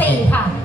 สี่ค่ะ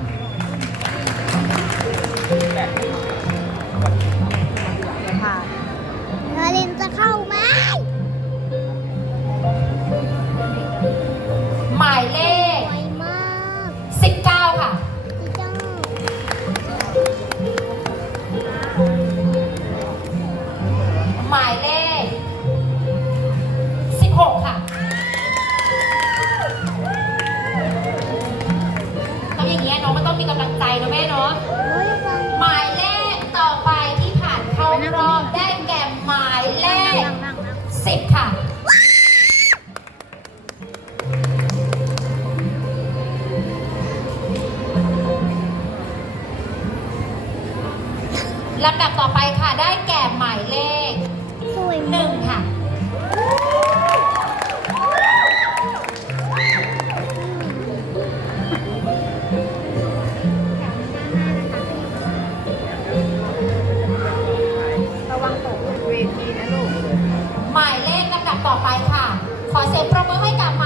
ลำดับต่อไปค่ะได้แก่หมายเลขสวยหนึ่งค่ะ ระวังตกเวทีนะลูก หมายเลขลำดับต่อไปค่ะ ขอเสียงประมือให้กับหมาย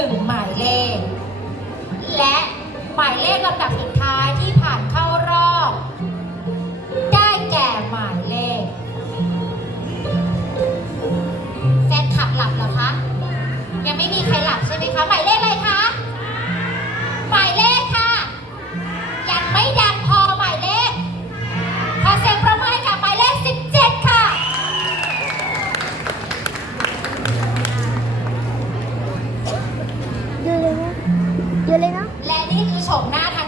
1 หมายเลข และหมายเลขลำดับสุดท้ายที่ผ่านเข้ารอบ ได้แก่หมายเลข แฟนขับหลับเหรอคะ ยังไม่มีใครหลับใช่ไหมคะ หมายเลขอะไรคะ ยอะเลยนะเยอะและนี่คือโฉมหน้าท